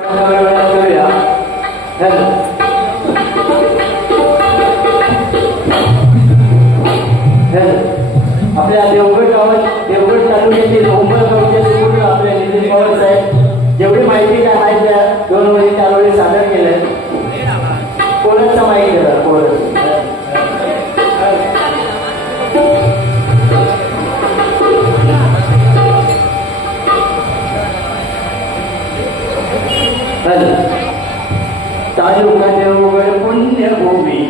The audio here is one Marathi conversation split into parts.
आपल्या देवगड गावात देवगड तालुक्यातील उंबरगावचे पूर्ण आपल्या नितीन पवार साहेब जेवढी माहिती काय माहिती आहे 2 वेळी 4 वेळी सादर केलंय. कोणाचा माहिती आहे कोण तालुका देवगड पुण्यभूमी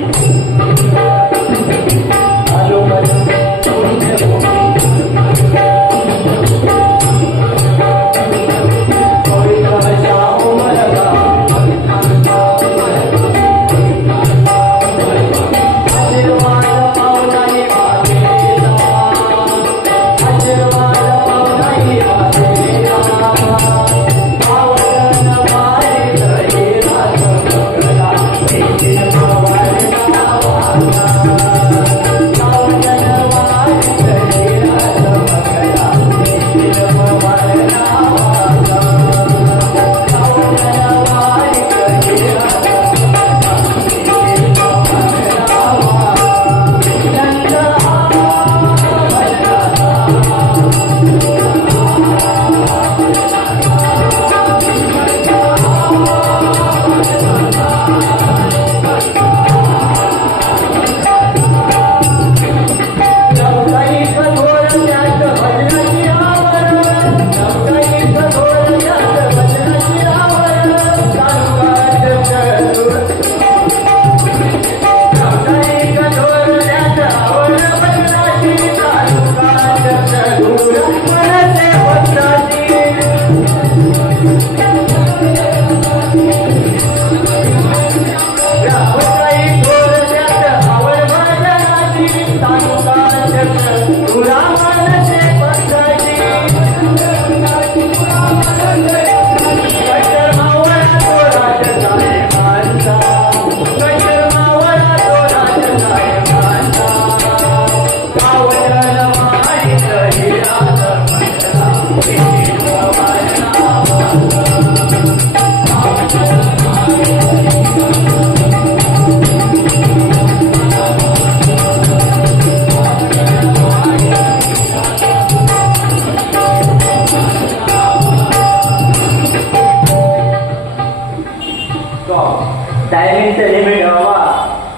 टायमिंगचं लिमिट बाबा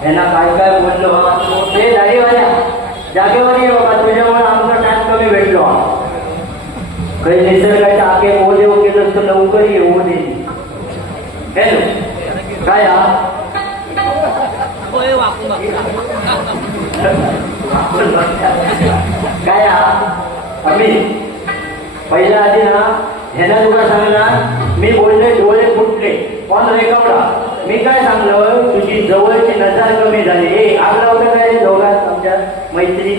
यांना काय काय बोललो ते गाडीवाल्या जागेवर ये बाबा तुझ्यामुळे आमचा टाइम कमी भेटलो काही निसर्गाच्या आगे ओले केलं तर लवकर येऊ दे काय काय आम्ही पहिल्या आधी ना ह्याला तुला सांगणार मी बोलले डोळे फुटले पण रेखावला मी काय सांगलं तुझी जवळची नजर कमी झाली हे आग लावतं काय दोघात आमच्या मैत्री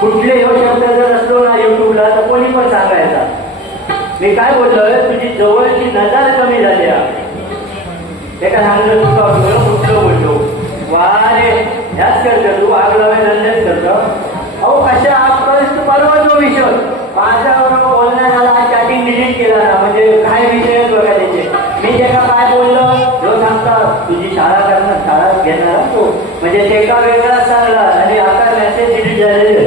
कुठले हो शब्द जर असलो ना युट्यूबला तर कोणी पण सांगायचा मी काय बोललोय तुझी जवळची नजर कमी झाली ते काय सांगलं तुझं कुठलं बोललो वारे ह्याच करतो तू आग लावायला धंदेच करतो अहो कशा आजपर्यंत परवा जो विषय माझ्याबरोबर बोलण्यात आला चॅटिंग डिलीट केला ना म्हणजे काय विषय बघा त्याचे मी जे काय बोललो जो सांगता तुझी शाळा करणार शाळा घेणार तो म्हणजे ते का वेगळा सांगला आणि आता मेसेज डिलीट झालेले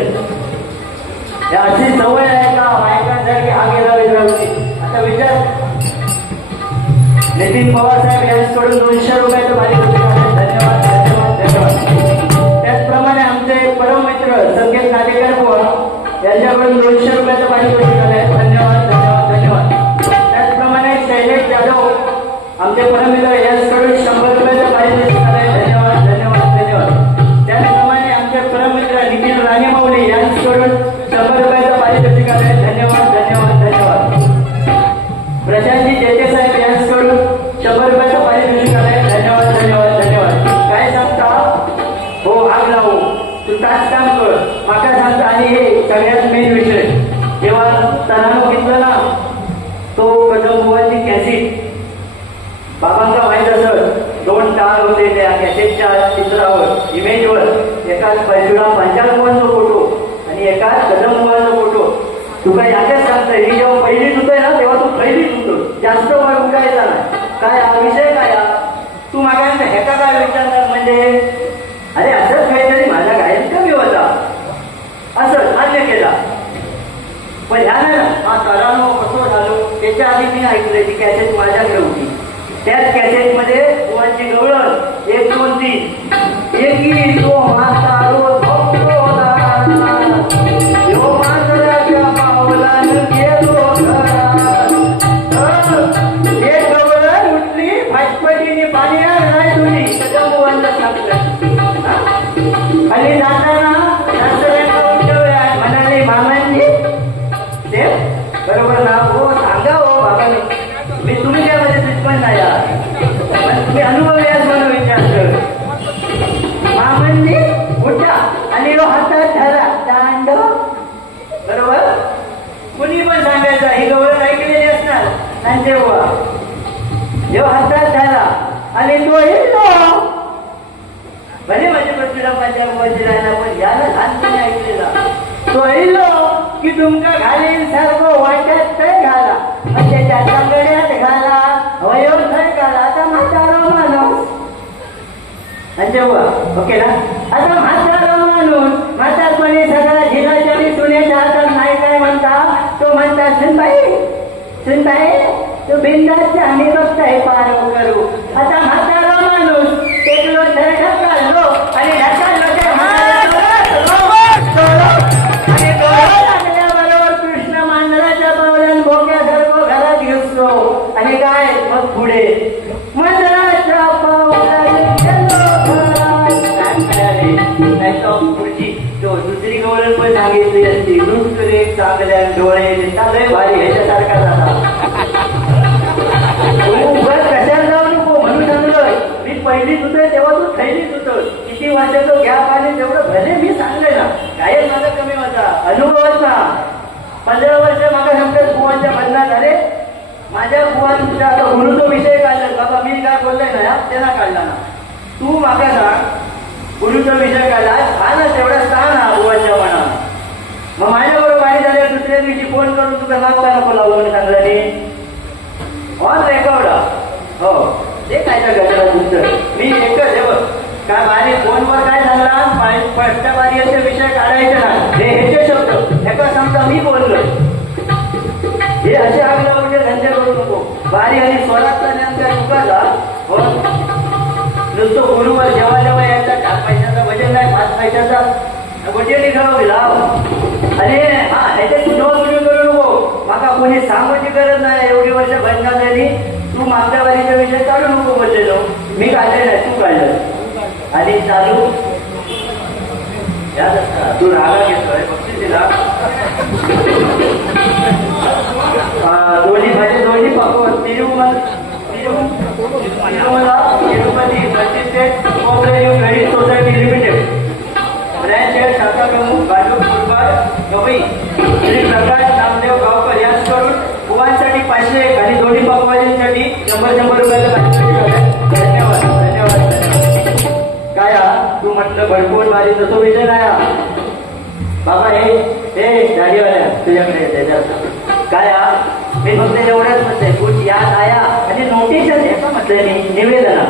अशी सवय आहे का बायकांसाठी आगे लावायची आता विचार नितीन पवार साहेब यांच्याकडून 200 रुपयाचं भारी धन्यवाद धन्यवाद धन्यवाद. त्याचप्रमाणे आमचे परममित्र संकेत नाटेकर यांच्याकडून 200 रुपयाचं भारी धन्यवाद धन्यवाद धन्यवाद. त्याचप्रमाणे शैलेश जाधव आमचे परममित्र यांच्याकडून 100 रुपयाचं भारी धन्यवाद धन्यवाद धन्यवाद. त्याचप्रमाणे आमचे परममित्र निखिल राणेमाऊली यांच्याकडून 100 रुपयाचं भारी धन्यवाद धन्यवाद धन्यवाद. प्रशांतजी जेते साहेब यांच्याकडून 100 रुपयाचं भारी धन्यवाद धन्यवाद धन्यवाद. काय सांगता हो आग लावू तू तास काम कर माका सांगता. आणि हे सगळ्यात मेन विषय जेव्हा तणाव घेतला ना तो कदम बुवाची कॅसेट बाबांचा माहीत असत 2 तार होते त्या कॅसेटच्या चित्रावर इमेजवर एकाच बाजूला पंचालवांचा फोटो आणि एकाच कदम बुवाचा फोटो. तू काय याच्याच सांगतोय ही जेव्हा पहिलीच होतोय ना तेव्हा तू पहिलीच होतो जास्त वेळ उठायचा नाही का काय विचारणार म्हणजे अरे असंच काहीतरी माझा गायन कमी होता असं मान्य केला. पण ह्यानं हा तरानो कसं झालो त्याच्या आधी मी ऐकलंय ती कॅसेट माझ्याकडे होती. त्याच कॅसेटमध्ये बुवांची गवळण 1 2 3 एकी तो म्हातारो आणि जाताना म्हणाले मामांनी ते बरोबर ना हो सांगा हो बाबांनी मी तुम्ही त्यामध्ये दुश्मन नाही पण तुम्ही अनुभव याच म्हणून विचारलं. मामांनी उठा आणि हातात धरा दांड बरोबर कुणी पण सांगायचं ही गौरव ऐकलेली असणार आणि जेव्हा हातात धरा आणि तो येतो भले माझ्या पृथ्वीरामाच्या वजिरायला पण याला लहानपणी ऐकलेला तो येलो की तुमका घालील सर्व वाट्यात थंय घाला म्हणजे त्याच्या गड्यात घाला वयोर थंय घाला. आता म्हातारा माणूस आणि जेव्हा ओके ना आता म्हातारा माणूस म्हातारपणी सगळा झिलाच्या मी सुनेच्या हातात नाही काय म्हणता तो म्हणता सुनबाई तू बिंदाचे आम्ही बघताय पार करू. आता म्हातारा माणूस टेकलो धर ढकललो आणि ढकललो त्या आणि डोळा लागल्याबरोबर कृष्ण मांजराच्या पावलान भोक्या धरको घरात घेऊसतो आणि काय मग पुढे मंदिराच्या पुढची तो दुसरी गवळण पण सांगितली असती दुसरे चांगल्या डोळे चांगले भारी ह्याच्यासारखा झाला. कशाला जाऊ नको म्हणून सांगलं मी पहिलीच होतं तेव्हा तू थैलीच होतं किती वर्षाचं गॅप आले तेवढं भले मी सांगले ना गायक माझा कमी होता अनुभवाचा 15 वर्ष मागा नंतर बुवांच्या बंधनात आले माझ्या बुवांच्या आता गुरुचा विषय काढला बाबा मी काय बोललोय ना त्यांना काढला ना तू मागा सांग गुरुचा विषय काढला हा ना तेवढा सांग ना बुवांच्या मनात मग माझ्याबरोबर बाहेर झाल्या दुसऱ्या दिवशी फोन करून तुझा नाव काय नको लावलं म्हणून सांगला नाही ऑन रेकॉर्ड हो ते काय घटना तुमचं मी एकच आहे बघ काय बारी फोनवर काय झाला फर्स्टच्या बारीचे विषय काढायचे ना हे शब्द एका समजा मी बोललो हे असे आगला म्हणजे धंदे करू नको बारी आणि स्वरातला नेमका चुकाला हो नुसतं गुरुवर जेव्हा जेव्हा यायचा 4 पैशाचा वजन नाही 5 पैशाचा वजन निघावं लाव आणि हा ह्याचे तू नोंद करू नको माका कोणी सांगूची गरज नाही एवढी वर्ष बंद झाली तू मागच्या वारीचा विषय काढू नको बोललेलो मी काढले नाही तू काढलं आणि चालू तू रागा घेतोय बघते तिला दोन्ही भाजी दोन्ही पाकवत Tirupati multistate cooperative credit society limited branch head शाखा प्रमुख बाजू फुटबॉल गवई श्री प्रकाश नामदेव गावकर यांच्याकडून बुवांसाठी 500 आणि दोन्ही पकवाजींसाठी 100 रुपयाचं धन्यवाद धन्यवाद. काय तू म्हटलं भडकून माझी तसं विषय नाही बाबा हे गाडीवाल्या तुझ्याकडे त्याच्या काय मी फक्त एवढंच म्हणते कुठ याद आया आणि नोटिशन एका म्हटलं मी निवेदना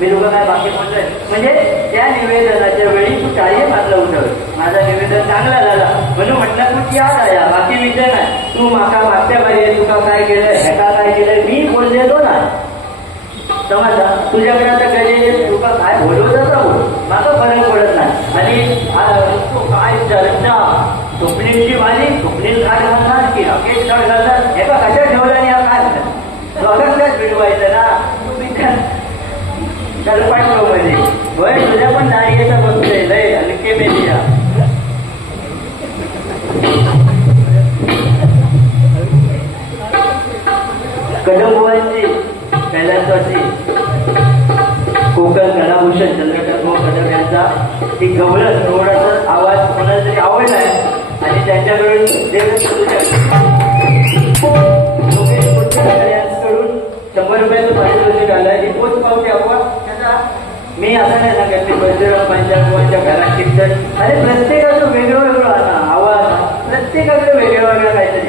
मी तुला काय बाकी म्हणतोय म्हणजे त्या निवेदनाच्या वेळी तू कार्य मागलं होतं माझा निवेदन चांगला झाला म्हणून म्हटलं कुठ याद आया बाकी विषय नाही तू माका मागच्या बारी तुका काय केलं ह्याका काय केलं मी बोललेलो ना समजा तुझ्याकडे आता गजे तुका काय बोलवत बोल माका फरक पडत नाही आणि तू काय चर्चा स्वप्नीलची वाली स्वप्नील काय घालणार की राकेश काय घालणार हे का कशा ठेवला आणि काय स्वतःच मिळवायचं ना कल्पना मध्ये होय तुझ्या पण दाढीचा बघतोय लय हलके मेलिया कदमबुवांची कैलासवासी कोकण कलाभूषण चंद्रकांत कदम यांचा ती गवळण थोडासा आवाज कोणाला तरी आवडलाय आणि त्यांच्याकडून कडून 100 रुपयाचं पारितोषिक आलंय ती पोच पावते आपण त्याचा मी असं नाही सांगितले पंचरामांच्या घरात कीर्तन आणि प्रत्येकाचं वेगळं वेगळं आता आवाज प्रत्येकाकडे वेगळं वेगळं काहीतरी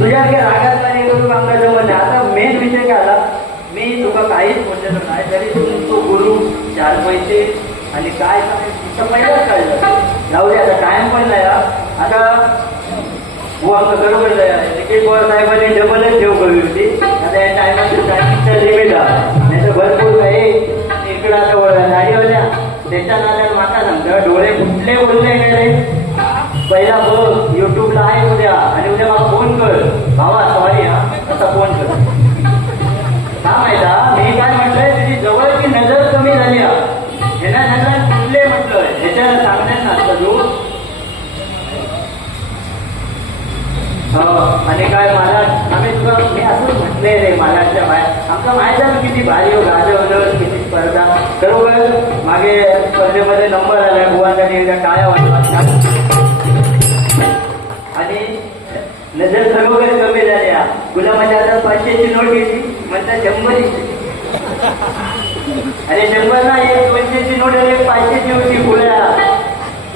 तुझ्या रागात नाही करून आमचा जमत आता मेन विषय काय आला मी तुका काहीच म्हटलेलं नाही, तरी तो गुरु 4 पैसे आणि काय पहिलाच कळलं. जाऊ दे आता, टाइम पण नाही. आता हो आमचं बरोबर तिकीट पवार साहेबांनी डबलच ठेव कळली होती. आता या टायमाचं लिमिट नाही तर भरपूर काही इकडं आता गाडीवाल्या त्याच्या नाल्यात माता सांगतं डोळे कुठले बोलले गेले. पहिला बघ युट्यूबला आहे उद्या, आणि उद्या मला फोन कर, भावा सॉरी हा असा फोन कर. का माहिता मी काय म्हटलंय, तुझी जवळची नजर कमी झाली. ह्याला नजर कुठले म्हटलं ह्याच्या सांगण्यात नसतं तू. आणि काय मला आम्ही तुला मी असंच म्हटले रे महाराजच्या बाहेर आमचा माहिती आहे किती भारी गाजवलं, किती स्पर्धा. बरोबर मागे स्पर्धेमध्ये नंबर आला बुवांसाठी एकदा टाळ्या वाजवतात. आणि नजर खरोखर कमी झाल्या. गुलामाच्या हातात 500ची नोट घेतली म्हणतात 100. अरे 100 ना, एक 200ची नोट आणि एक 500ची होती. गोळ्या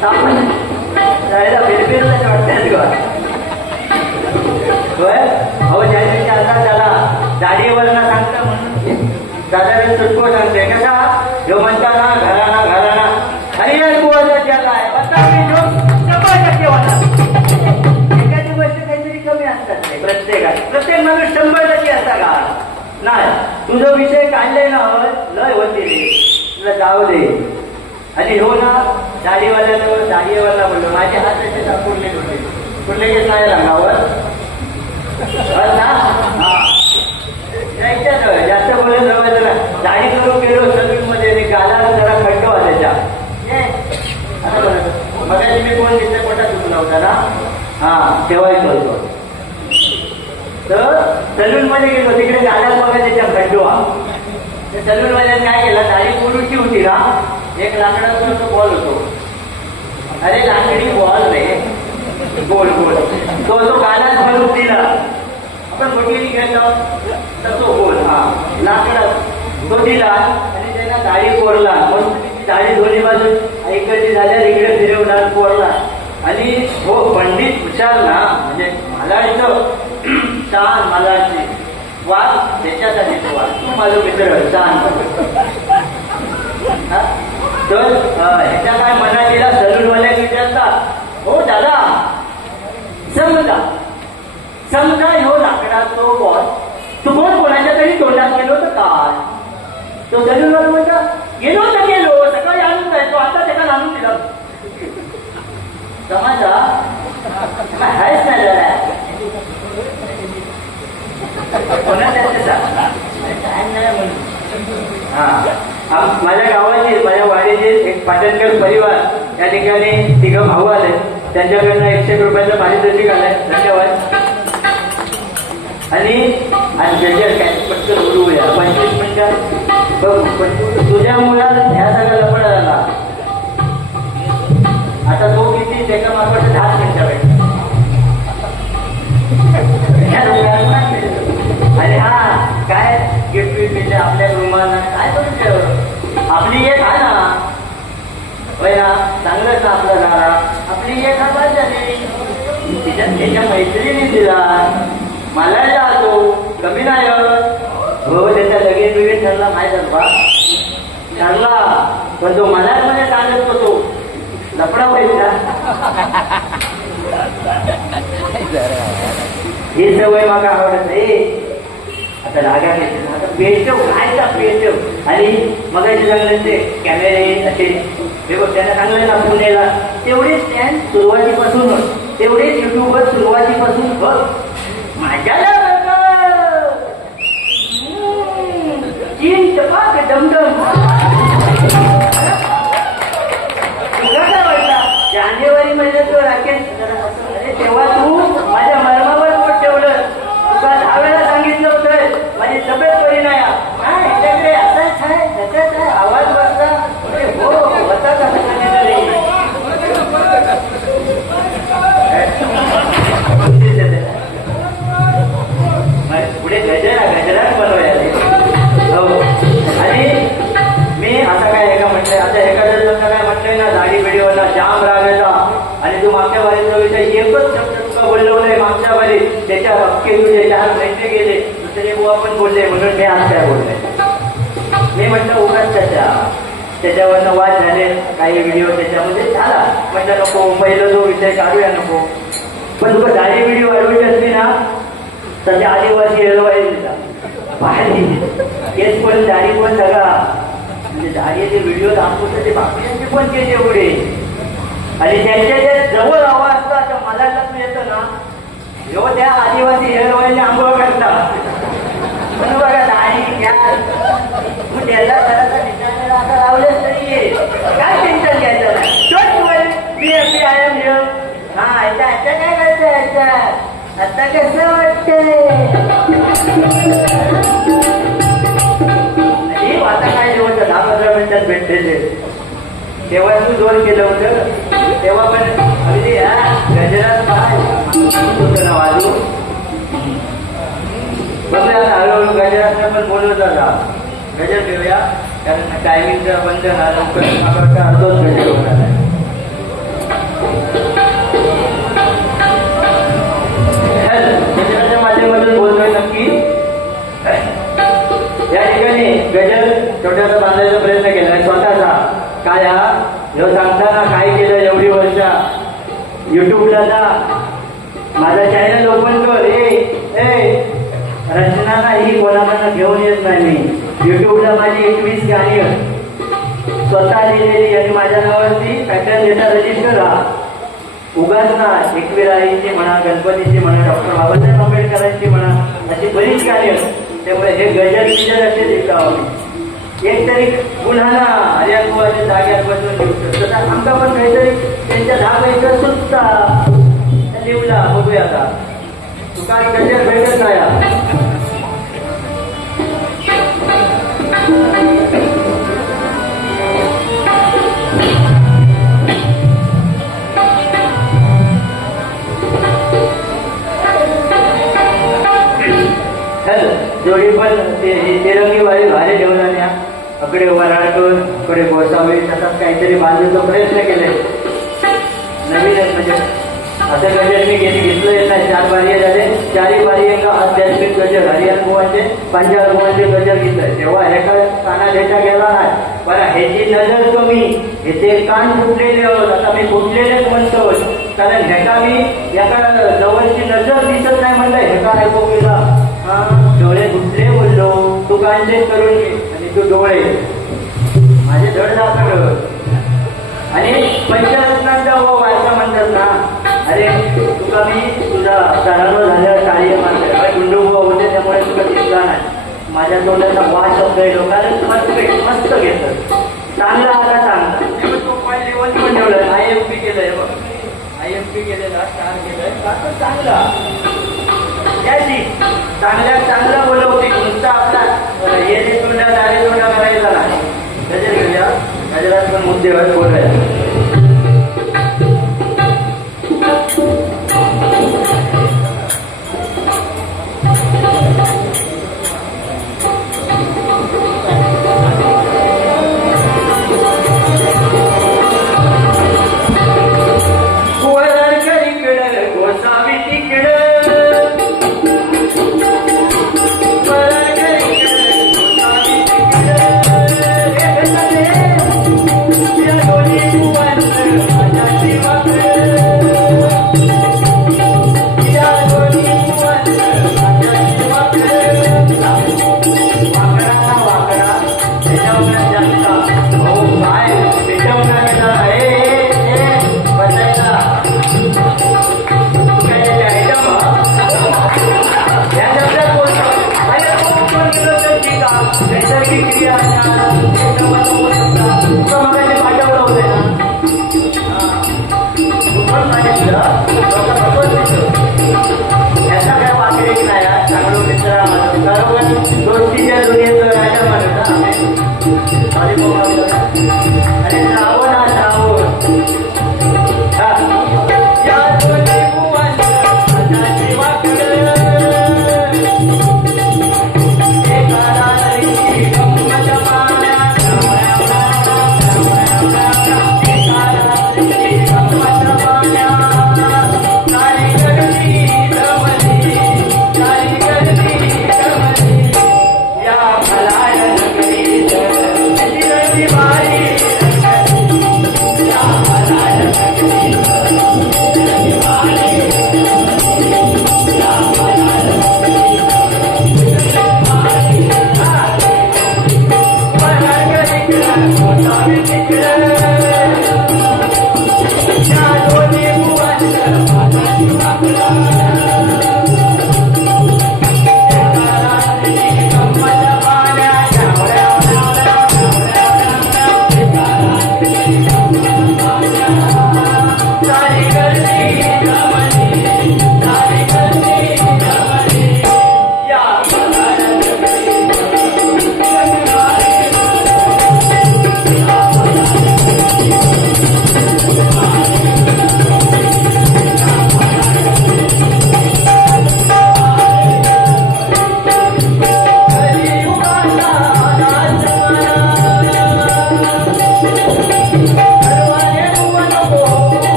सापड जायला फिरफिरला वाटतात. अहो ज्या दिवशी असा झाला दाढीवरना सांगता म्हणून साधारण सुटको सांगते कसा जो म्हणता ना घराना घराना हरिहर बुवाचा जग आहे. 100% होणार. एखादी गोष्ट काहीतरी कमी असतात प्रत्येक माणूस 100% असता का नाही. तुझा विषय काढले ना लय होते रे, तुला जाऊ दे. आणि हो ना दाढीवाल्याला बोललो माझे हात असे कुठले होते कुठले घेत नाही रंगावर जास्त बोलत रवायचं ना. दाढी करून गेलो सर्विस मध्ये गाला जरा खड्डो त्याच्या मगाशी मी कोण तिथे कोणता चुकला होता ना. हा तेव्हाही बोलतो. तर सलून मध्ये गेलो तिकडे गाला बघा त्याच्या खड्डो. सलून मध्ये काय केलं, दाढी कोणची होती ना, एक लाकडाचा बॉल होतो. अरे लाकडी बॉल रे गोल गोल तो गालात भरून दिला. आपण मोठी घेतो तसो गोल हा लाकडा तो दिला आणि त्यांना दाढी कोरला. म्हणून दाढी दोन्ही बाजू ऐकची झाल्या इकडे फिरवला कोरला. आणि हो पंडित हुशार ना, म्हणजे मालाडचं छान मालाडची वाद त्याच्यासाठी तो वाद तू माझं मित्र छान. तर ह्याच्या काय मनात गेला सलूनवाल्या विचारता हो दादा समजा ह्यो लाकडा तो बॉल तुम्हाला कोणाच्या तरी तोंडात गेलो तर काय. तो सलूनवाला म्हणता गेलो तर गेलो, सकाळी आणून जायचो, आता त्याला आणून दिला. समजा हायच नाही जरा माझ्या गावाचे माझ्या वाडीचे एक पाटणकर परिवार या ठिकाणी 3 भाऊ आले. त्यांच्याकडनं 100 रुपयाचं पारितोषिक आलंय. धन्यवाद. आणि त्याच्या पटकन उडवूया 25 मिनिटात बघू. तुझ्या मुलाला ह्या सगळ्या लपडा झाला. आता तो किती त्याच्या मार्फत 10 मिनिटं भेट. आणि हा काय गिफ्ट विफ्ट आपल्या रुमाला काय करून आपली एक हा ना होय ना, चांगलंच ना आपलं झाला. आपली एक हा बाद झाली. त्याच्या मैत्रिणी दिला मला जातो कमी नाही हो. त्याचा लगेच बिगेट ठरला माहिती बा ठरला, पण तो मलाच मध्ये सांगत होतो लपडा व्हायचा. ही सवय मला आवडत नाही. आता रागा आता पेशव खायचा पेशव. आणि मगाशी जंगलाचे कॅमेरे असे हे बघ त्यांना सांगलं ना पुण्याला तेवढेच स्टँड सुरुवातीपासून तेवढेच युट्यूबवर सुरुवातीपासून बघ माझ्याला चीन टपाक डमडम कसा वाटला. जानेवारी महिन्यात तो राकेश तेव्हा तू माझ्या मर्मावर बोट ठेवलं. तुला 10 वेळा सांगितलं होतं माझी तब्येत बरी नाही. ह्याच्याकडे असाच आहे त्याच्यात आहे आवाज वाजता हो होता का मी आज काय बोलले मी म्हटलं उगाच त्याच्यावरनं वाद झाले काही व्हिडिओ त्याच्यामध्ये झाला म्हटलं नको पहिलं जो विषय काढूया नको पण तुला दाढी व्हिडिओ वाढवायची असली ना तर त्या आदिवासी हेळवायची बाहेर केस पण दाढी पण सगळा म्हणजे दाढीचे व्हिडिओ दाखवतो ते बाकीचे पण केस एवढे आणि त्यांच्या जे जवळ आवाज असतात तर मला लग्न येतं ना जेव्हा त्या आदिवासी हेळवायचे आंघोळ करतात म्हणून बघा दाढी घ्या मग त्याला जरासा निशाणेला असं लावलेच तरी काय टेन्शन घ्यायचं नाही don't worry me I am here हा आता काय करताय आता कसं वाटतंय आता काय जेवण 10-15 मिनिटात भेटते तेव्हा तू जोर केलं होतं तेव्हा पण अगदी गजरात काय होतं ना वाजू बघूया हळूहळू गजरात पण बोलवत जा गजर घेऊया कारण टायमिंगचं बंद ना लवकर अर्धोच गजर होणार आहे गजराच्या माध्यमातून बोलतोय नक्की या ठिकाणी गजर छोट्यासा बांधायचा प्रयत्न केला स्वतःचा काय हा ह्यो सांगताना काय केलं एवढी वर्ष युट्यूबला जा माझा चॅनल ओपन कर रचना नाही कोणाकडनं घेऊन येत नाही मी युट्यूबला माझी 21 गाणी स्वतः लिहिलेली आणि माझ्या नावावरती पॅटर्न डेटा रजिस्टर हा उगाच ना एकविराईची म्हणा गणपतीची म्हणा डॉक्टर बाबासाहेब आंबेडकरांची म्हणा अशी बरीच गाणी त्यामुळे हे गजर विजर असे लिहितो एक तरी पुन्हा ना हरियाणच्या जाग्यात बसून लिहू शकतो तर आमचा पण काहीतरी त्यांच्या 10 पैसे सुचता लिहला बघूया आता तू काय गजर भेटत नाही जोडी पण तिरंगी वारी भारी घेऊन आल्या अकडे वराडकर अकडे गोसावी तसाच काहीतरी बांधण्याचा प्रयत्न केले नवीनच म्हणजे असं गजर मी घेतलं नाही 4 बारी झाले 4ही बारी एका आध्यात्मिक गजर हरियाण गोवांचे पंजाब गोवांचे गजर घेतलं तेव्हा एका काना ह्याच्या गेला नाही बरं ह्याची नजर कमी ह्याचे कान फुटलेले आहोत आता मी फुटलेलेच म्हणतो कारण ह्याका मी एका जवळची नजर दिसत नाही म्हणलं ह्याका ऐकू गेला हा डोळे फुटले बोललो तू कांदे करून घे आणि तू डोळे माझे धड दाखवलं आणि पंचरत्नांचा वारसा म्हणतात ना अरे तुका मी तुझा सराव झाल्यावर टाळी मारते गुंडोबा होते त्यामुळे तुला दिसला नाही माझ्या तोंडाचा वास शब्द आहे लोकांना मस्त घेतं चांगला आला चांगला तो पॉईंट लेवल पण ठेवलं IMP केलंय बघ IMP केलेला स्टार केलंय चांगला याची चांगला बोलवते नुसता आपला येणे तोंडा दारे तोंडा करायचा नाही गजर घेऊया गजरात पण मुद्देवर बोलूया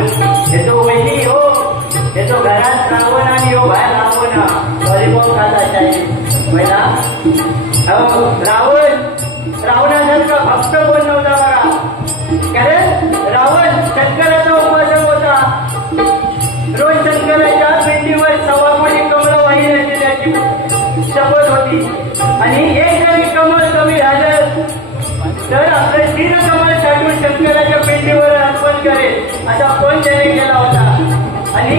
रावण येतो वहिनी हो येतो घरात रावण आणि हो बाहेर रावण लॉलीपॉप खाता चायनीज पहिला रावणासारखा भक्त कोण नव्हता बघा कारण रावण शंकराचा उपासक होता रोज शंकराच्या पिंडीवर 1.25 कोटी कमळ वाहिल्याची त्याची शपथ होती आणि एक जरी कमळ कमी झालं तर आपलं तीन कमळ साठवून शंकराच्या पिंडीवर अर्पण करेल असा फोन त्याने केला होता आणि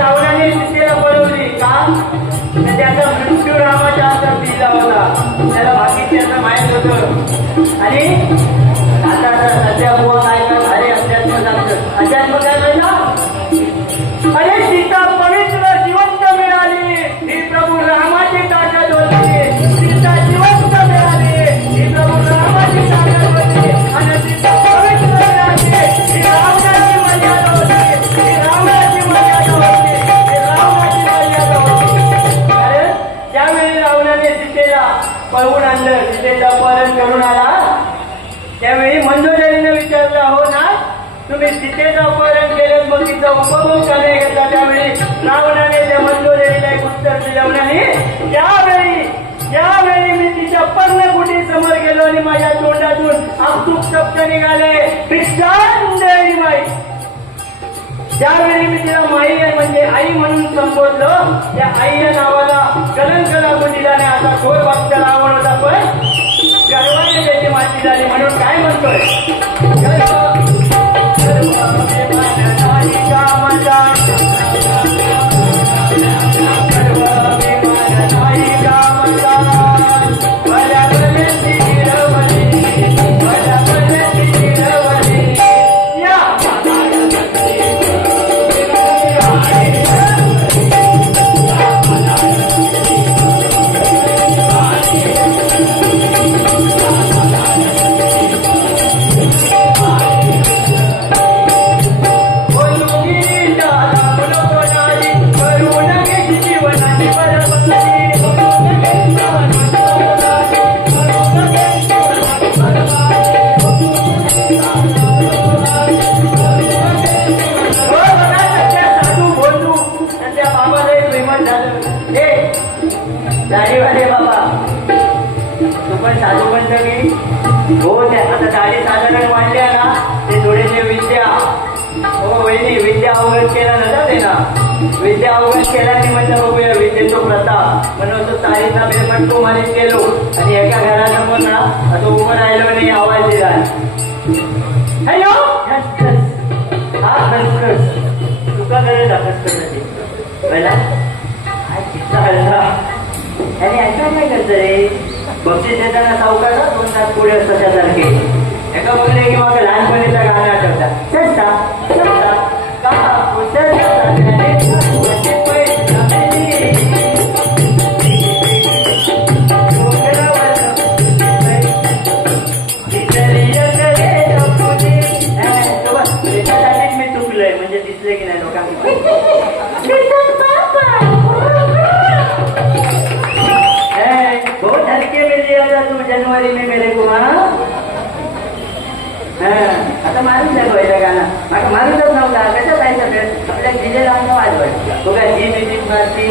रावणाने सीतेला पळवली का त्याचा मृत्यू रामाच्या हातात दिला होता त्याला बाकी त्याचं माहीत होतं आणि आता सध्या बुवा काय का भारी अध्यात्म सांगतं अध्यात्म काय म्हणलं अरे सीता पवित्र जिवंत मिळाली ही प्रभू रामाची ताकद होती सीता जिवंत मिळाली ही प्रभू रामाची ताकद होती आणि सीता पवित्र मिळाली ही रावणाची मर्यादा होती ही रावणाची मर्यादा होती ही रावणाची मर्यादा होती अरे त्यावेळी रावणाने सीतेला पळवून आणलं सीतेचं अपहरण करून आला त्यावेळी मंदोदरीने विचारलं हो ना तुम्ही सीतेचं अपहरण केलं मग तिचा उपभोग का नाही घेतला त्यावेळी रावणाने त्या मंदोदरीला एक उत्तर दिलं आणि त्यावेळी मी तिच्या पर्णकुटी समोर गेलो आणि माझ्या तोंडातून अचूक शब्द निघाले भिक्षांदेवी माई त्यावेळी मी तिला माई म्हणजे आई म्हणून संबोधलो त्या आई या नावाला कलंक लागून दिल्याने आता थोर भक्त रावण होता पण गर्वाने त्याची माती झाली म्हणून काय म्हणतोय दाढीवाले बाबा तू पण साधू म्हणत की हो त्याचा दाढी साधारण वाढल्या ना ते थोडेसे विद्या हो वहिनी विद्या अवगत केला नव्हता ते ना विद्या अवगत केल्याने म्हणजे बघूया विद्येतो प्रताप म्हणून तो तारीचा बेपट्टू मारीत गेलो आणि एका घरासमोर ना असं उभं राहिलो आणि आवाज दिला हॅलो हा खसखस तुका गरज खसखस पहिला काय किस्सा हल्ला आणि ऐका काय करत रे बक्षीस देताना सावकार 2 तास पुढे असतात त्यासारखे एका बघले की मग लहानपणीचा गाणं आठवतात मी चुकलोय म्हणजे दिसले की नाही लोकांना बहुत हल्के में लिया था तू जनवरी में मेरे को आता मारून जातो याचा गाणं मला मारूनच नव्हता कशात जायचं आपल्या जिल्ह्याला वाजवत बघा जी म्युझिक मारती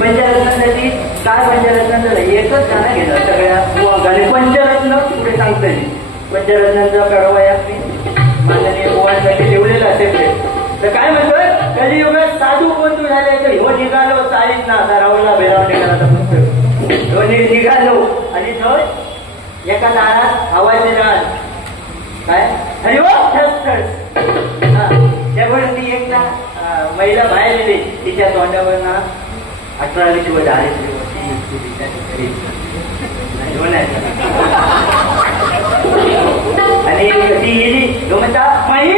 पंचरत्नासाठी काय पंचरत्नाचं एकच गाणं घेतलं सगळ्या गाणे पंचरत्न पुढे सांगतोय पंचरत्नांचा कडवया माननीय गोवांसाठी लिवलेलं असेल तर काय म्हणतोय कलियुगात साधू कोण तू झाले तर हो निघालो चाळीस ना आता राहुलला भेराव निघाला तो निघालो आणि तो एका दारात आवाज दिला काय अरे त्यामुळे ती एक ना महिला बाहेर गेली तिच्या तोंडावर ना 18 वर आणि ती गेली तो म्हणता माई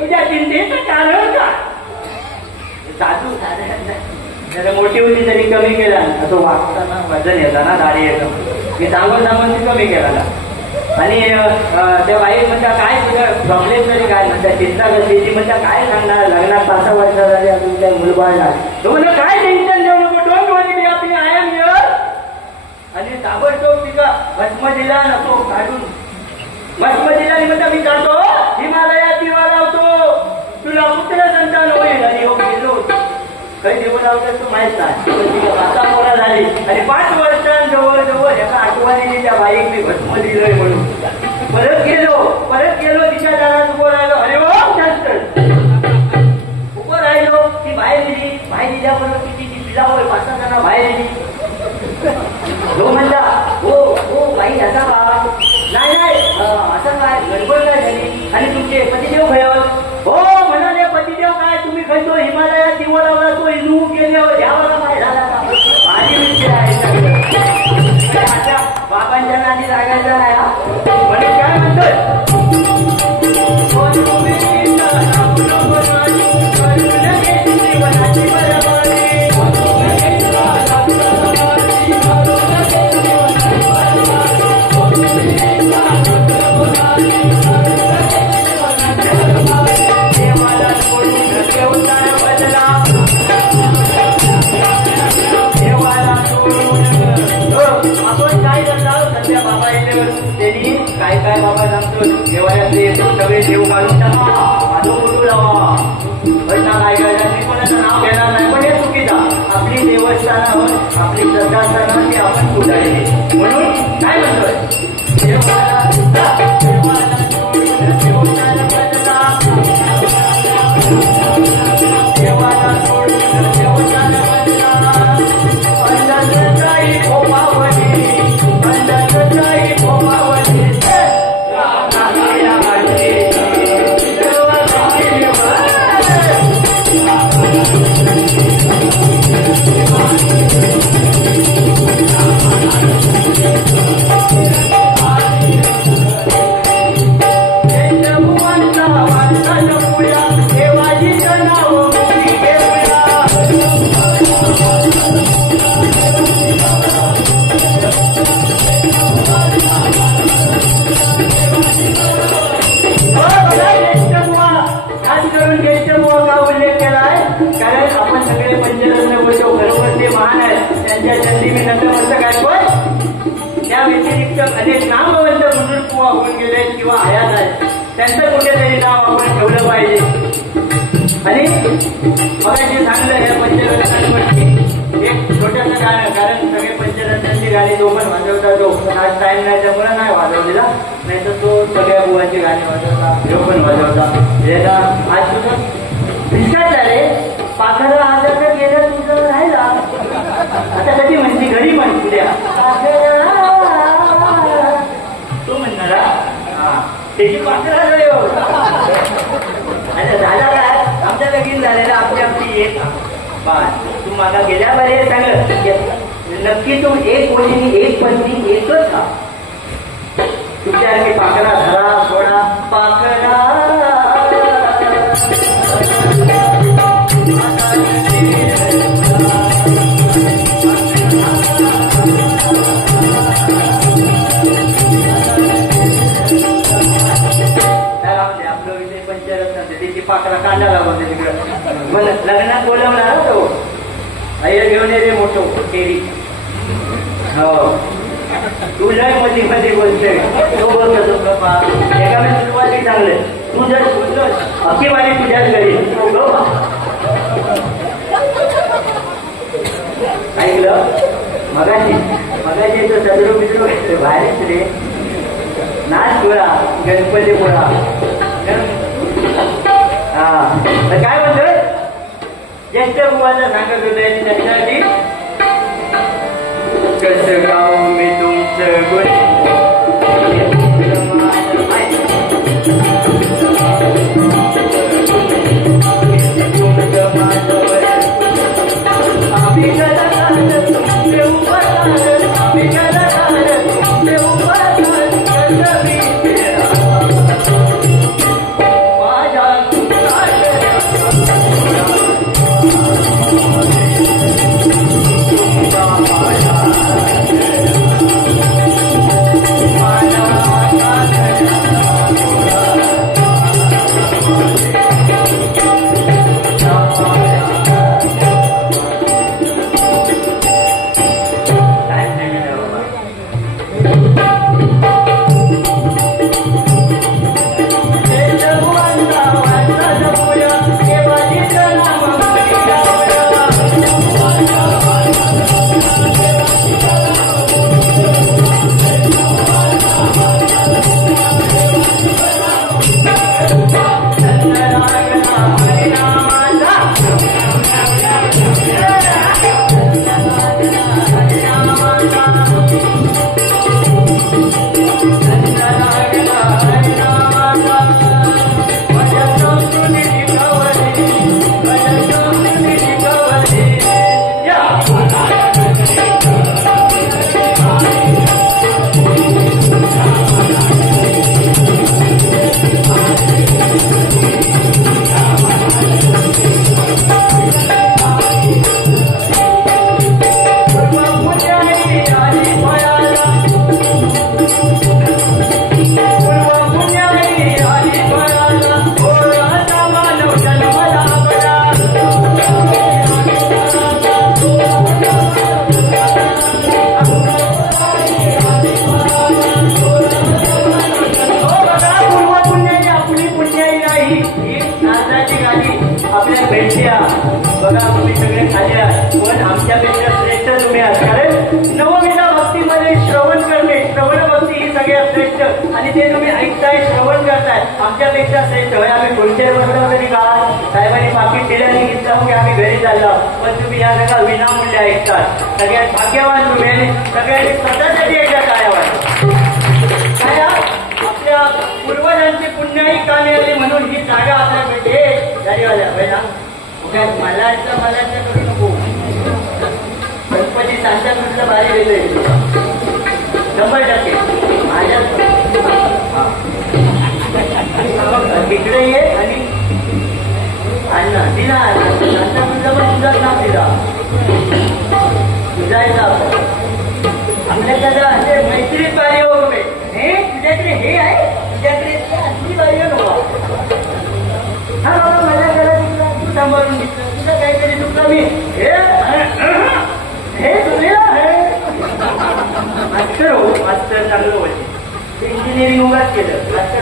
तुझ्या चिंतेचं कारण का साधू जरा मोठी होती तरी कमी केला तो वागताना वजन येताना दाढी येतं मी सांगून ती कमी केला आणि त्या बाई म्हणता काय तुझं प्रॉब्लेम तरी काय म्हणता चिंता करते ती म्हणता काय सांगणार लग्नात 5 वर्ष झाली अजून त्या मुलबाळ तो म्हणतो काय टेन्शन घेऊ नको डोंट वरी मी आपली आय एम हिअर आणि ताबडतोब तिचा भस्म दिला नको काढून भस्म दिला आणि म्हणता मी जातो काही देव लावलं तू माहित नाही. आता मोरा झाली आणि 5 वर्षांजवळ जवळ एका आठवणीने त्या बाईक मी भस्म दिलंय म्हणून परत गेलो तिच्या दारात उभं राहिलो. अरे हो जास्त उभं राहिलो. ती बाहेर दिल्याबरोबर किती ती पिला होय 5-6 जण बाहेर दिली. तो म्हणला हो बाई असा बा नाही असं काय गडबड काय झाली आणि तुमचे पतिदेव खयाल हो म्हणाले पतिदेव काय तुम्ही खायचो हिमालयात दिवा लावला तो हिंदू गेल्यावर यावर काय झाला माझी विषय आहे आता बाबांच्या नादी लागायचा नाही म्हणजे काय म्हणतोय काय बाबा सांगतो देवाळ्यातले सगळे देव काढून टाका माझं बोलू लावा पण काय करायला मी कोणाचं नाव घेणार नाही पण हे चुकीचा आपली देवस्थानावर आपली श्रद्धास्थानावर ती आपण सुधारली म्हणून काय म्हणतोय अनेक नामवंत बुजुर्ग होऊन गेले किंवा हयात आहेत त्यांचं कुठेतरी नाव आपण ठेवलं पाहिजे. आणि मगाशी सांगलं या पंचरत्नांवरती एक छोटंसं गाणं कारण सगळे पंचरत्नांची गाणी जो पण वाजवता जो आज टाइम नाही त्यामुळे नाही वाजवलेला नाही तर तो सगळ्या बुवांची गाणी वाजवता जो पण वाजवता आज तुझं विचार रे पाखरं आजाचं गेलं तुझं राहिला आता कधी म्हणते घरी म्हण तुझ्या तू म्हणणार त्याची पाखरं आता झाला काय आमच्या लगीन झालेला आपली एक तू मागा गेल्या बरे चांगलं नक्की तू एक बोलीनी एक पंथी एकच का तुमच्यासारखी पाखरा धरा सोडा पाखरा पाकरा कांदा लावते तिकडं मग लग्नात बोलवणार तो आईला घेऊन येते मोठो केरी हो तू लय मध्ये मध्ये बोलते तो बोलतो एका वेळेस सुरुवाती चांगले तू जर बोलतोस अखीवाली तुझ्याच घरी ऐकलं मगाशी तो सदरू बिदरू बाहेरच रे नाच गोळा गणपती गोळा तर काय म्हणतोय ज्येष्ठ बुवाला सांगत होते त्याच्यासाठी कसं गाव मी तुमचं गुण आणि ते तुम्ही ऐकताय, श्रवण करताय. आमच्यापेक्षा श्रेष्ठ होय. आम्ही खुर्चीवर बसलो तरी का साहेबांनी पाकिट दिल्याने घेतलं की आम्ही घरी चाललो. पण तुम्ही या सगळं विनामूल्य ऐकतात. सगळ्यात भाग्यवान तुम्ही आणि सगळ्यांनी स्वतःसाठी एकदा टाळ्या. काय आपल्या पूर्वजांची पुण्याही कामे आली म्हणून ही जागा आपल्याकडे गाडीवाल्या पहिला मलाचं करू नको. गणपती सांच्याकडलं भारी गेलोय 100%. माझ्या तिकडे ये आणि अण्णा दिला सांच्याकडलं पण तुझाच नाव दिला. तुझायचा आपल्याकडे असे मैत्रीत कार्य वगैरे हे तुझ्याकडे हे आहे, तुझ्याकडे असली कार्य नको. हा बाबा माझ्या घरात तू सांभाळून घेतलं, तुझं काहीतरी दुखलं मी हे तुझे मास्टर हो. मास्टर चांगलं होते. इंजिनिअरिंग उगाच केलं. मास्टर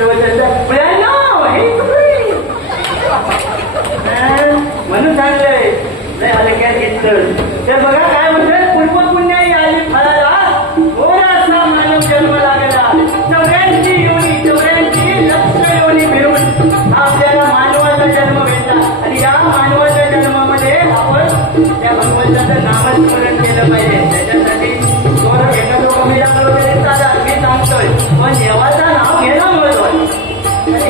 म्हणून चांगलंय नाही आलं काय घेतलं तर बघा काय म्हणतात. पूर्व पुण्याई आली फळाला थोडासा मानव जन्म लागला. 84 योनी 84 लक्ष योनी फिरून आपल्याला मानवाचा जन्म भेटला. आणि या मानवाच्या जन्मामध्ये आपण त्या भगवंताचं नामस्मरण केलं पाहिजे. त्याच्यासाठी थोडं एखादं कमी लागलो तरी चालत. मी सांगतोय पण देवाचं नाव घेणं महत्वाचं. आणि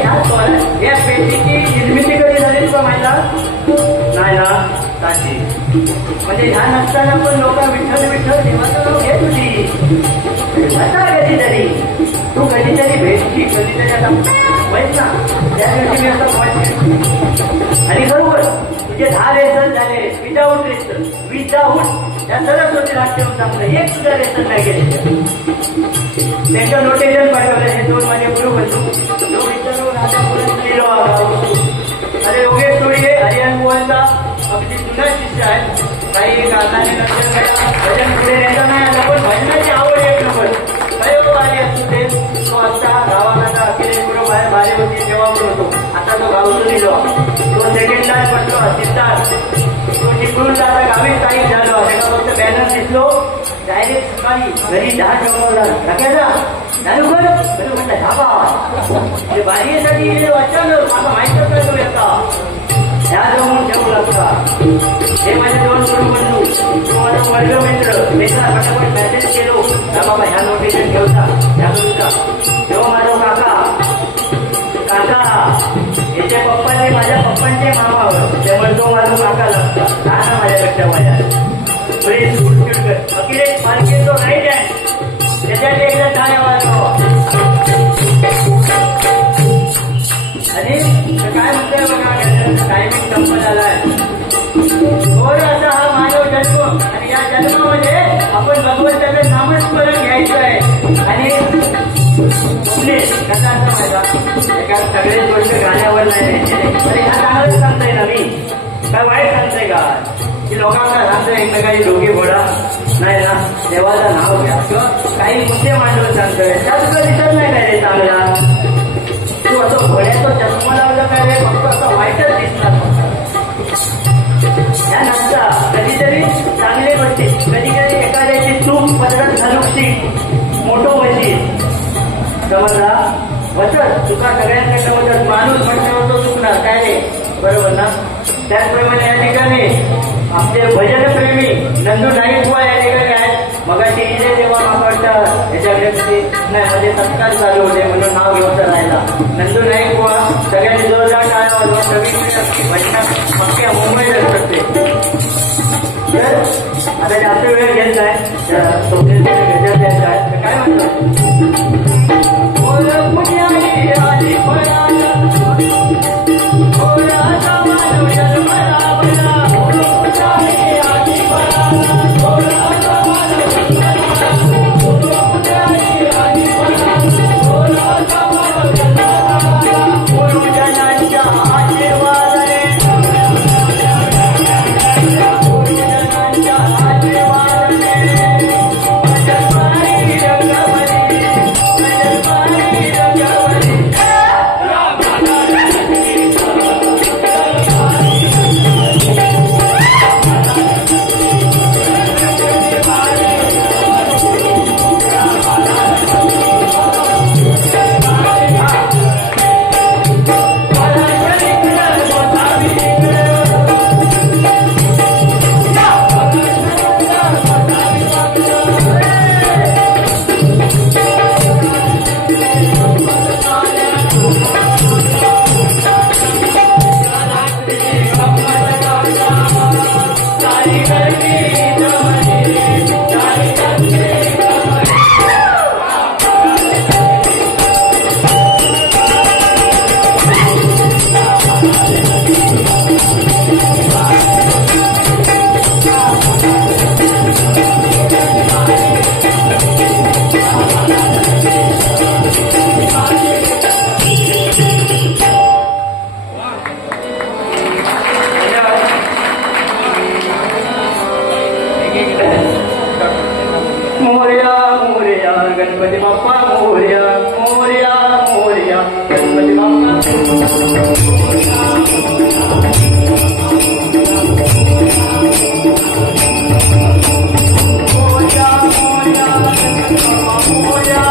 या पेटीची निर्मिती कधी झाली तुला माहिती नाही ना साची. म्हणजे ह्या नसताना पण लोक विठ्ठल विठ्ठल देवाचं नाव घेत होती. आता कधीतरी तू कधीतरी भेटची कधीतरी आता माहित ना त्या दिवशी मी असं पॉईंट. आणि बरोबर तुझे 10 रेसन झाले विदाऊट त्या सरस्वती राष्ट्रीय सांगलं एक सुद्धा रेसन नाही गेले. त्यांचं नोटेशन पाठवलं. हे 2 माझे गुरु बंधू अरे योगेश सोडीये हरियाण मोहनचा अगदी जुना शिष्य आहे. काही कारणाने भजन पुढे नेता नाही आलं पण भजनाची आवड एक नंबर आली असू दे. तो आता गावाला अखिलेश गुरु भारी होती तेव्हा होतो. आता तो गावतो दिलो तो सेकंडला पडलो सिद्धार्थ तो तिकडून आता गावी काही झालो. त्याला फक्त बॅनर दिसलो डायरेक्ट सकाळी घरी 10 ठेवला टाकायचा चालू कर म्हटलं धाबा ते बाहेरसाठी अचानक मला माहितच नाही तो येता ह्या जमून ठेवू लागता. हे माझे 2 गुरु बंधू तुम्हाला वर्ग मित्र फटाफट मेसेज केलो का बाबा ह्या नोटिशन ठेवता ह्या तुमचा तेव्हा माझा काका याच्या पप्पाने माझ्या पप्पांचे मामावर त्यामुळे तो माझा काका लागता. लहान माझ्यापेक्षा माझ्या अखिलेश मार्के तो राईट आहे. त्याच्यात एकदा काय वाजव आणि काय म्हणतोय बघा टायमिंग संपत आलाय. थोडासा हा मानव जन्म आणि या जन्मामध्ये आपण भगवंताचं नामस्मरण घ्यायचं आहे. आणि कसा असा माझा एका सगळेच गोष्ट गाण्यावर नाही द्यायचे. अरे हा चांगलंच सांगताय ना मी काय वाईट सांगताय का की लोकांना सांगतोय एकमेकाची डोकी फोडा नाही ना देवाचं नाव घ्या किंवा काही मुद्दे मांडून सांगतोय त्या तुला दिसत नाही काय रे चांगला. तू असं घोड्याचं चष्मा लावलं काय रे फक्त असं वाईटच दिसणार. या नसता कधीतरी चांगले गोष्टी कधी कधी एखाद्याची चूक पदरात घालूची मोठो व्हायची समजला वचत चुका सगळ्यांना समजत. माणूस म्हटल्यावर तो चुकणार काय रे बरोबर ना. त्याचप्रमाणे या ठिकाणी आपले भजनप्रेमी नंदू नाईक बुवा या ठिकाणी आहेत. मगाशी इथे तेव्हा मला वाटतं याच्याकडे नाही म्हणजे सत्कार चालू होते म्हणून नाव घेऊन राहिला. नंदू नाईक बुवा सगळ्यांनी जोरदार टाळ्या वाजवा. सगळीकडे भजनात पक्क्या मुंबईत असते. तर आता जास्त वेळ घेत नाही काय म्हणतो मोरया मोरया गणपती बाप्पा मोरया मोरया मोरया गणपती बाप्पा मोरया मोरया गणपती बाप्पा मोरया